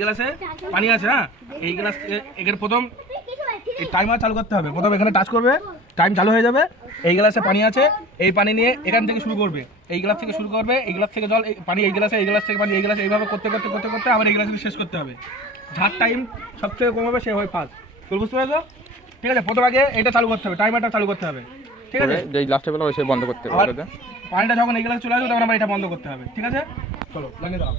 গ্লাসে পানি আছে। হ্যাঁ, এই গ্লাস এর প্রথম এই টাইমার চালু করতে হবে। প্রথম এখানে টাচ করবে, টাইম চালু হয়ে যাবে। এই গ্লাসে পানি আছে, এই পানি নিয়ে এখান থেকে শুরু করবে, এই গ্লাস থেকে শুরু করবে, এই গ্লাস থেকে জল, পানি এই গ্লাসে, এই গ্লাস থেকে পানি এই গ্লাসে, এইভাবে করতে করতে করতে করতে আবার এই গ্লাসে শেষ করতে হবে। যার টাইম সবথেকে কম হবে সে হয় ফার্স্ট। তুমি বুঝতে পারছো? ঠিক আছে, প্রথম আগে এটা চালু করতে হবে, টাইমারটা চালু করতে হবে। ঠিক আছে, যেই লাস্টে বেলা সে বন্ধ করতে হবে। পানিটা যখন এই গ্লাসে চলে আসবে তখন আবার এটা বন্ধ করতে হবে। ঠিক আছে, চলো লাগিয়ে দাও।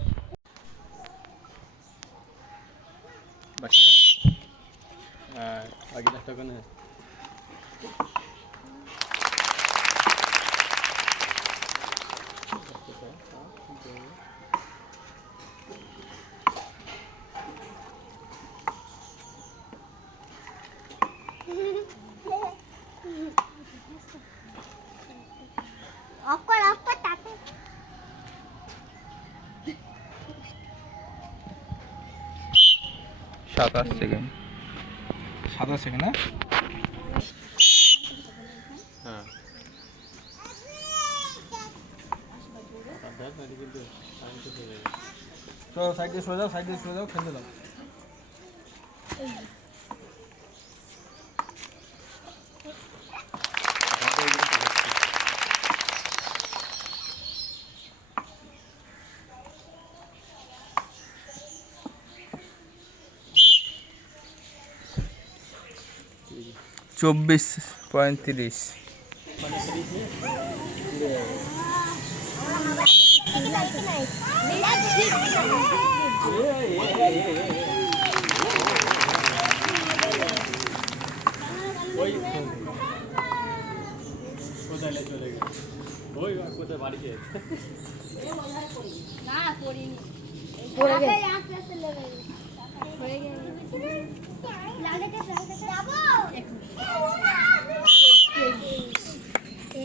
আগে লাস্টটা কেন তাকে 27 সেকেন্ড। 27 সেকেন্ড। হ্যাঁ, তো সাইড দিয়ে সরে যাও, সাইড দিয়ে সরে যাও, খেলতে দাও। চব্বিশ 35।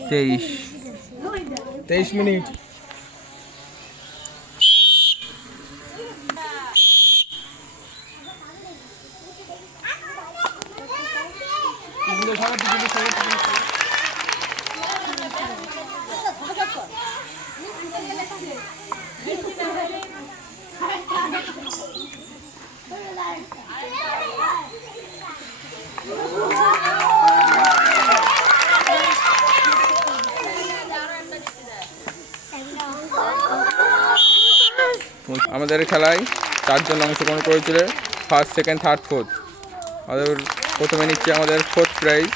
তেইশ 23 মিনিট। আমাদের খেলায় 4 জন অংশগ্রহণ করেছিল, ফার্স্ট, সেকেন্ড, থার্ড, ফোর্থ। আমাদের প্রথমে নিচ্ছে আমাদের 4th প্রাইজ,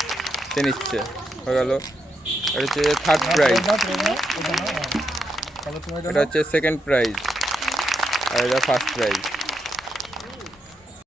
সে নিচ্ছে হয়ে গেল। এটা হচ্ছে 3rd প্রাইজ, এটা হচ্ছে 2nd প্রাইজ, আর এটা 1st প্রাইজ।